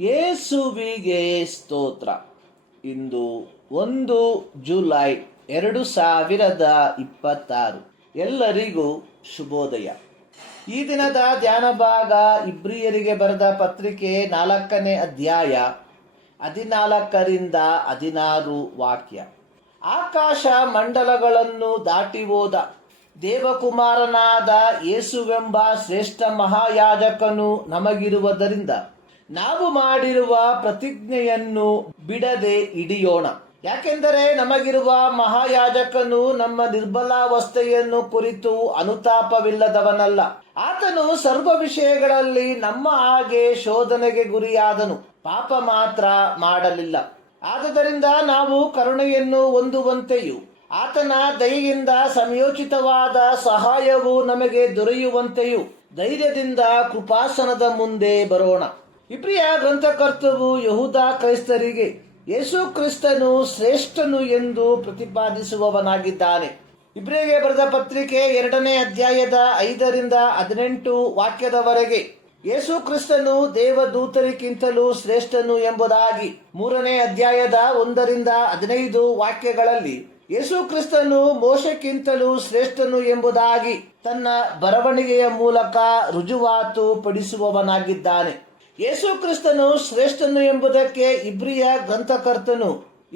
ಯೇಸುವಿಗೆ ಸ್ತೋತ್ರ. ಇಂದು 1 ಜುಲೈ 2026. ಎಲ್ಲರಿಗೂ ಶುಭೋದಯ. ಈ ದಿನದ ಧ್ಯಾನ ಭಾಗ ಇಬ್ರಿಯರಿಗೆ ಬರೆದ ಪತ್ರಿಕೆ 4ನೇ ಅಧ್ಯಾಯ 14-16 ವಾಕ್ಯ. ಆಕಾಶ ಮಂಡಲಗಳನ್ನು ದಾಟಿ ಹೋದ ದೇವಕುಮಾರನಾದ ಯೇಸುವೆಂಬ ಶ್ರೇಷ್ಠ ಮಹಾಯಾಜಕನು ನಮಗಿರುವುದರಿಂದ ನಾವು ಮಾಡಿರುವ ಪ್ರತಿಜ್ಞೆಯನ್ನು ಬಿಡದೆ ಹಿಡಿಯೋಣ. ಯಾಕೆಂದರೆ ನಮಗಿರುವ ಮಹಾಯಾಜಕನು ನಮ್ಮ ನಿರ್ಬಲಾವಸ್ಥೆಯನ್ನು ಕುರಿತು ಅನುತಾಪವಿಲ್ಲದವನಲ್ಲ. ಆತನು ಸರ್ವ ವಿಷಯಗಳಲ್ಲಿ ನಮ್ಮ ಹಾಗೆ ಶೋಧನೆಗೆ ಗುರಿಯಾದನು, ಪಾಪ ಮಾತ್ರ ಮಾಡಲಿಲ್ಲ. ಆದುದರಿಂದ ನಾವು ಕರುಣೆಯನ್ನು ಹೊಂದುವಂತೆಯೂ ಆತನ ದಯೆಯಿಂದ ಸಂಯೋಚಿತವಾದ ಸಹಾಯವು ನಮಗೆ ದೊರೆಯುವಂತೆಯೂ ಧೈರ್ಯದಿಂದ ಕೃಪಾಸನದ ಮುಂದೆ ಬರೋಣ. ಇಬ್ರಿಯ ಗ್ರಂಥಕರ್ತವು ಯಹೂದ ಕ್ರೈಸ್ತರಿಗೆ ಯೇಸು ಕ್ರಿಸ್ತನು ಶ್ರೇಷ್ಠನು ಎಂದು ಪ್ರತಿಪಾದಿಸುವವನಾಗಿದ್ದಾನೆ. ಇಬ್ರಿಯರಿಗೆ ಬರೆದ ಪತ್ರಿಕೆ 2ನೇ ಅಧ್ಯಾಯದ 5-18 ವಾಕ್ಯದವರೆಗೆ ಯೇಸು ಕ್ರಿಸ್ತನು ದೇವದೂತರಿಗಿಂತಲೂ ಶ್ರೇಷ್ಠನು ಎಂಬುದಾಗಿ, 3ನೇ ಅಧ್ಯಾಯದ 1-15 ವಾಕ್ಯಗಳಲ್ಲಿ ಯೇಸು ಕ್ರಿಸ್ತನು ಮೋಶಕ್ಕಿಂತಲೂ ಶ್ರೇಷ್ಠನು ಎಂಬುದಾಗಿ ತನ್ನ ಬರವಣಿಗೆಯ ಮೂಲಕ ರುಜುವಾತು ಪಡಿಸುವವನಾಗಿದ್ದಾನೆ. ಯೇಸು ಕ್ರಿಸ್ತನು ಶ್ರೇಷ್ಠನು ಎಂಬುದಕ್ಕೆ ಇಬ್ರಿಯ ಗ್ರಂಥಕರ್ತನು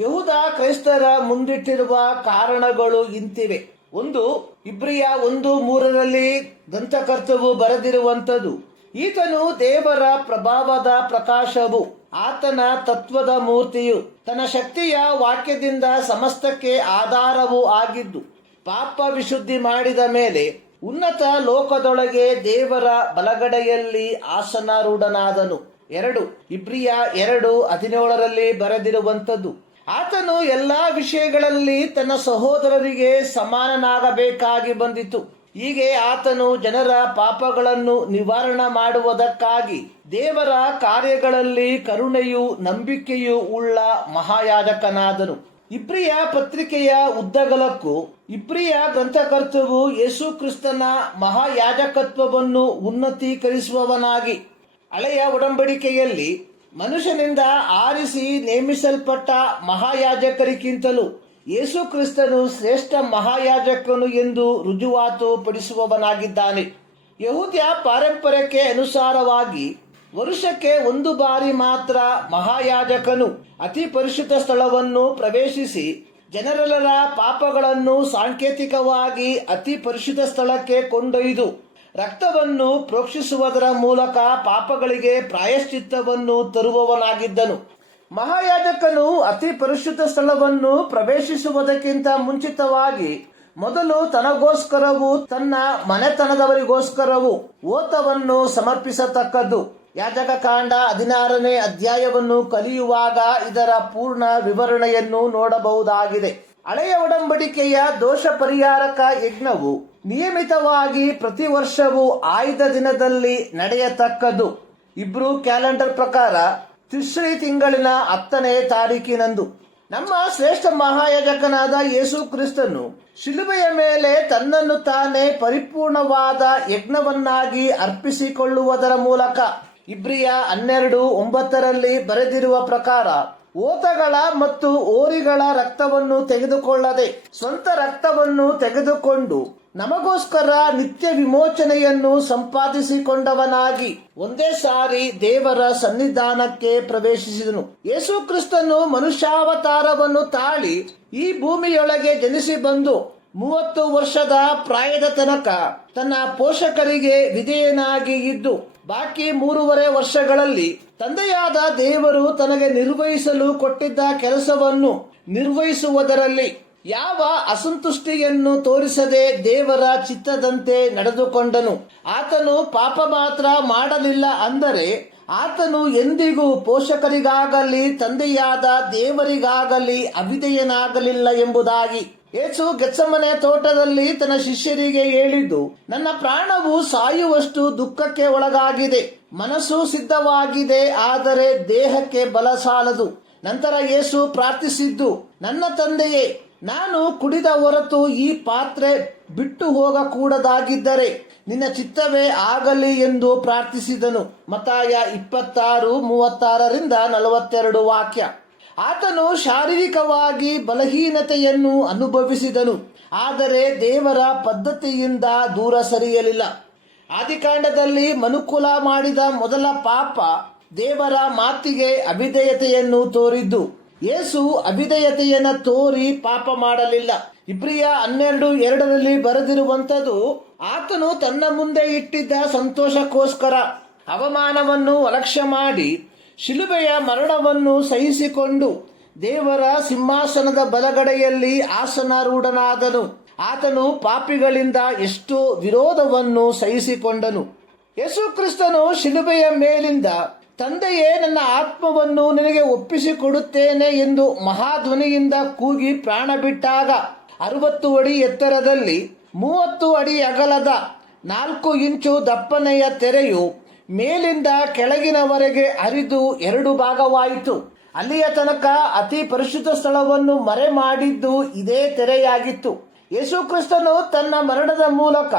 ಯಹೂದ ಕ್ರೈಸ್ತರ ಮುಂದಿಟ್ಟಿರುವ ಕಾರಣಗಳು ಇಂತಿವೆ. 1. ಇಬ್ರಿಯ 1:3 ಗ್ರಂಥಕರ್ತವು ಬರೆದಿರುವಂಥದ್ದು, ಈತನು ದೇವರ ಪ್ರಭಾವದ ಪ್ರಕಾಶವು, ಆತನ ತತ್ವದ ಮೂರ್ತಿಯು, ತನ್ನ ಶಕ್ತಿಯ ವಾಕ್ಯದಿಂದ ಸಮಸ್ತಕ್ಕೆ ಆಧಾರವೂ ಆಗಿದ್ದು, ಪಾಪ ವಿಶುದ್ಧಿ ಮಾಡಿದ ಮೇಲೆ ಉನ್ನತ ಲೋಕದೊಳಗೆ ದೇವರ ಬಲಗಡೆಯಲ್ಲಿ ಆಸನಾರೂಢನಾದನು. 2. ಇಬ್ರಿಯ 2:17 ಬರೆದಿರುವಂಥದ್ದು, ಆತನು ಎಲ್ಲಾ ವಿಷಯಗಳಲ್ಲಿ ತನ್ನ ಸಹೋದರರಿಗೆ ಸಮಾನನಾಗಬೇಕಾಗಿ ಬಂದಿತು. ಹೀಗೆ ಆತನು ಜನರ ಪಾಪಗಳನ್ನು ನಿವಾರಣೆ ಮಾಡುವುದಕ್ಕಾಗಿ ದೇವರ ಕಾರ್ಯಗಳಲ್ಲಿ ಕರುಣೆಯೂ ನಂಬಿಕೆಯೂ ಉಳ್ಳ ಮಹಾಯಾಜಕನಾದನು. ಇಬ್ರಿಯ ಪತ್ರಿಕೆಯ ಉದ್ದಗಲಕ್ಕೂ ಇಬ್ರಿಯ ಗ್ರಂಥಕರ್ತವು ಯೇಸು ಕ್ರಿಸ್ತನ ಮಹಾಯಾಜಕತ್ವವನ್ನು ಉನ್ನತೀಕರಿಸುವವನಾಗಿ, ಹಳೆಯ ಒಡಂಬಡಿಕೆಯಲ್ಲಿ ಮನುಷ್ಯನಿಂದ ಆರಿಸಿ ನೇಮಿಸಲ್ಪಟ್ಟ ಮಹಾಯಾಜಕರಿಗಿಂತಲೂ ಯೇಸು ಕ್ರಿಸ್ತನು ಶ್ರೇಷ್ಠ ಮಹಾಯಾಜಕನು ಎಂದು ರುಜುವಾತು ಪಡಿಸುವವನಾಗಿದ್ದಾನೆ. ಯಹೂದ್ಯ ಪಾರಂಪರ್ಯಕ್ಕೆ ಅನುಸಾರವಾಗಿ ವರುಷಕ್ಕೆ 1 ಬಾರಿ ಮಾತ್ರ ಮಹಾಯಾಜಕನು ಅತಿ ಪರಿಶುದ್ಧ ಸ್ಥಳವನ್ನು ಪ್ರವೇಶಿಸಿ ಜನರೆಲ್ಲರ ಪಾಪಗಳನ್ನು ಸಾಂಕೇತಿಕವಾಗಿ ಅತಿ ಪರಿಶುದ್ಧ ಸ್ಥಳಕ್ಕೆ ಕೊಂಡೊಯ್ದು ರಕ್ತವನ್ನು ಪ್ರೋಕ್ಷಿಸುವುದರ ಮೂಲಕ ಪಾಪಗಳಿಗೆ ಪ್ರಾಯಶ್ಚಿತ್ತವನ್ನು ತರುವವನಾಗಿದ್ದನು. ಮಹಾಯಾಜಕನು ಅತಿ ಪರಿಶುದ್ಧ ಸ್ಥಳವನ್ನು ಪ್ರವೇಶಿಸುವುದಕ್ಕಿಂತ ಮುಂಚಿತವಾಗಿ ಮೊದಲು ತನಗೋಸ್ಕರವೂ ತನ್ನ ಮನೆತನದವರಿಗೋಸ್ಕರವೂ ಓತವನ್ನು ಸಮರ್ಪಿಸತಕ್ಕದ್ದು. ಯಾಜಕ ಕಾಂಡ 16ನೇ ಅಧ್ಯಾಯವನ್ನು ಕಲಿಯುವಾಗ ಇದರ ಪೂರ್ಣ ವಿವರಣೆಯನ್ನು ನೋಡಬಹುದಾಗಿದೆ. ಹಳೆಯ ಒಡಂಬಡಿಕೆಯ ದೋಷ ಪರಿಹಾರಕ ಯಜ್ಞವು ನಿಯಮಿತವಾಗಿ ಪ್ರತಿ ವರ್ಷವೂ ಆಯ್ದ ದಿನದಲ್ಲಿ ನಡೆಯತಕ್ಕದ್ದು. ಇಬ್ರು ಕ್ಯಾಲೆಂಡರ್ ಪ್ರಕಾರ ತಿಶ್ರೀ ತಿಂಗಳಿನ 10ನೇ ತಾರೀಕಿನಂದು ನಮ್ಮ ಶ್ರೇಷ್ಠ ಮಹಾಯಾಜಕನಾದ ಯೇಸು ಕ್ರಿಸ್ತನು ಶಿಲುಬೆಯ ಮೇಲೆ ತನ್ನನ್ನು ತಾನೇ ಪರಿಪೂರ್ಣವಾದ ಯಜ್ಞವನ್ನಾಗಿ ಅರ್ಪಿಸಿಕೊಳ್ಳುವುದರ ಮೂಲಕ ಇಬ್ರಿಯ 12:9 ಬರೆದಿರುವ ಪ್ರಕಾರ ಓತಗಳ ಮತ್ತು ಓರಿಗಳ ರಕ್ತವನ್ನು ತೆಗೆದುಕೊಳ್ಳದೆ ಸ್ವಂತ ರಕ್ತವನ್ನು ತೆಗೆದುಕೊಂಡು ನಮಗೋಸ್ಕರ ನಿತ್ಯ ವಿಮೋಚನೆಯನ್ನು ಸಂಪಾದಿಸಿಕೊಂಡವನಾಗಿ ಒಂದೇ ಸಾರಿ ದೇವರ ಸನ್ನಿಧಾನಕ್ಕೆ ಪ್ರವೇಶಿಸಿದನು. ಯೇಸು ಕ್ರಿಸ್ತನು ಮನುಷ್ಯಾವತಾರವನ್ನು ತಾಳಿ ಈ ಭೂಮಿಯೊಳಗೆ ಜನಿಸಿ ಬಂದು 30 ವರ್ಷದ ಪ್ರಾಯದ ತನಕ ತನ್ನ ಪೋಷಕರಿಗೆ ವಿಧೇಯನಾಗಿ ಇದ್ದು ಬಾಕಿ 3.5 ವರ್ಷಗಳಲ್ಲಿ ತಂದೆಯಾದ ದೇವರು ತನಗೆ ನಿರ್ವಹಿಸಲು ಕೊಟ್ಟಿದ್ದ ಕೆಲಸವನ್ನು ನಿರ್ವಹಿಸುವುದರಲ್ಲಿ ಯಾವ ಅಸಂತುಷ್ಟಿಯನ್ನು ತೋರಿಸದೆ ದೇವರ ಚಿತ್ತದಂತೆ ನಡೆದುಕೊಂಡನು. ಆತನು ಪಾಪ ಮಾತ್ರ ಮಾಡಲಿಲ್ಲ, ಅಂದರೆ ಆತನು ಎಂದಿಗೂ ಪೋಷಕರಿಗಾಗಲಿ ತಂದೆಯಾದ ದೇವರಿಗಾಗಲಿ ಅವಿಧೇಯನಾಗಲಿಲ್ಲ ಎಂಬುದಾಗಿ ಯೇಸು ಗೆತ್ಸಮನೆ ತೋಟದಲ್ಲಿ ತನ್ನ ಶಿಷ್ಯರಿಗೆ ಹೇಳಿದ್ದು, ನನ್ನ ಪ್ರಾಣವು ಸಾಯುವಷ್ಟು ದುಃಖಕ್ಕೆ ಒಳಗಾಗಿದೆ, ಮನಸ್ಸು ಸಿದ್ಧವಾಗಿದೆ, ಆದರೆ ದೇಹಕ್ಕೆ ಬಲ ಸಾಲದು. ನಂತರ ಯೇಸು ಪ್ರಾರ್ಥಿಸಿದ್ದು, ನನ್ನ ತಂದೆಯೇ, ನಾನು ಕುಡಿದ ಹೊರತು ಈ ಪಾತ್ರೆ ಬಿಟ್ಟು ಹೋಗಕೂಡದಾಗಿದ್ದರೆ ನಿನ್ನ ಚಿತ್ತವೇ ಆಗಲಿ ಎಂದು ಪ್ರಾರ್ಥಿಸಿದನು. ಮತ್ತಾಯ 26:36-42 ವಾಕ್ಯ. ಆತನು ಶಾರೀರಿಕವಾಗಿ ಬಲಹೀನತೆಯನ್ನು ಅನುಭವಿಸಿದನು, ಆದರೆ ದೇವರ ಪದ್ಧತಿಯಿಂದ ದೂರ ಸರಿಯಲಿಲ್ಲ. ಆದಿಕಾಂಡದಲ್ಲಿ ಮನುಕುಲ ಮಾಡಿದ ಮೊದಲ ಪಾಪ ದೇವರ ಮಾತಿಗೆ ಅವಿಧೇಯತೆಯನ್ನು ತೋರಿದ್ದು. ಯೇಸು ಅವಿಧೇಯತೆಯನ್ನು ತೋರಿ ಪಾಪ ಮಾಡಲಿಲ್ಲ. ಇಬ್ರಿಯ 12:2 ಬರೆದಿರುವಂಥದ್ದು, ಆತನು ತನ್ನ ಮುಂದೆ ಇಟ್ಟಿದ್ದ ಸಂತೋಷಕ್ಕೋಸ್ಕರ ಅವಮಾನವನ್ನು ಅಲಕ್ಷ್ಯ ಮಾಡಿ ಶಿಲುಬೆಯ ಮರಣವನ್ನು ಸಹಿಸಿಕೊಂಡು ದೇವರ ಸಿಂಹಾಸನದ ಬಲಗಡೆಯಲ್ಲಿ ಆಸನಾರೂಢನಾದನು. ಆತನು ಪಾಪಿಗಳಿಂದ ಎಷ್ಟೋ ವಿರೋಧವನ್ನು ಸಹಿಸಿಕೊಂಡನು. ಯೇಸು ಕ್ರಿಸ್ತನು ಶಿಲುಬೆಯ ಮೇಲಿಂದ, ತಂದೆಯೇ, ನನ್ನ ಆತ್ಮವನ್ನು ನಿನಗೆ ಒಪ್ಪಿಸಿಕೊಡುತ್ತೇನೆ ಎಂದು ಮಹಾಧ್ವನಿಯಿಂದ ಕೂಗಿ ಪ್ರಾಣ ಬಿಟ್ಟಾಗ 60 ಅಡಿ ಎತ್ತರದಲ್ಲಿ 30 ಅಡಿ ಅಗಲದ 4 ಇಂಚು ದಪ್ಪನೆಯ ತೆರೆಯು ಮೇಲಿಂದ ಕೆಳಗಿನವರೆಗೆ ಹರಿದು 2 ಭಾಗವಾಯಿತು. ಅಲ್ಲಿಯ ತನಕ ಅತಿ ಪರಿಶುದ್ಧ ಸ್ಥಳವನ್ನು ಮರೆ ಮಾಡಿದ್ದು ಇದೇ ತೆರೆಯಾಗಿತ್ತು. ಯೇಸು ಕ್ರಿಸ್ತನು ತನ್ನ ಮರಣದ ಮೂಲಕ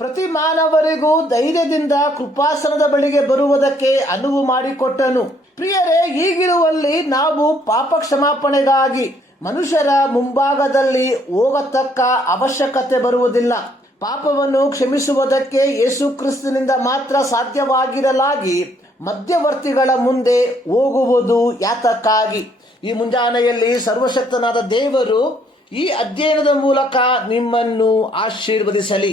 ಪ್ರತಿ ಮಾನವರಿಗೂ ಧೈರ್ಯದಿಂದ ಕೃಪಾಸನದ ಬಳಿಗೆ ಬರುವುದಕ್ಕೆ ಅನುವು ಮಾಡಿಕೊಟ್ಟನು. ಪ್ರಿಯರೇ, ಹೀಗಿರುವಲ್ಲಿ ನಾವು ಪಾಪ ಕ್ಷಮಾಪಣೆಗಾಗಿ ಮನುಷ್ಯರ ಮುಂಭಾಗದಲ್ಲಿ ಹೋಗತಕ್ಕ ಅವಶ್ಯಕತೆ ಬರುವುದಿಲ್ಲ. ಪಾಪವನ್ನು ಕ್ಷಮಿಸುವುದಕ್ಕೆ ಯೇಸು ಕ್ರಿಸ್ತನಿಂದ ಮಾತ್ರ ಸಾಧ್ಯವಾಗಿರಲಾಗಿ ಮಧ್ಯವರ್ತಿಗಳ ಮುಂದೆ ಹೋಗುವುದು ಯಾತಕ್ಕಾಗಿ? ಈ ಮುಂಜಾನೆಯಲ್ಲಿ ಸರ್ವಶಕ್ತನಾದ ದೇವರು ಈ ಅಧ್ಯಯನದ ಮೂಲಕ ನಿಮ್ಮನ್ನು ಆಶೀರ್ವದಿಸಲಿ.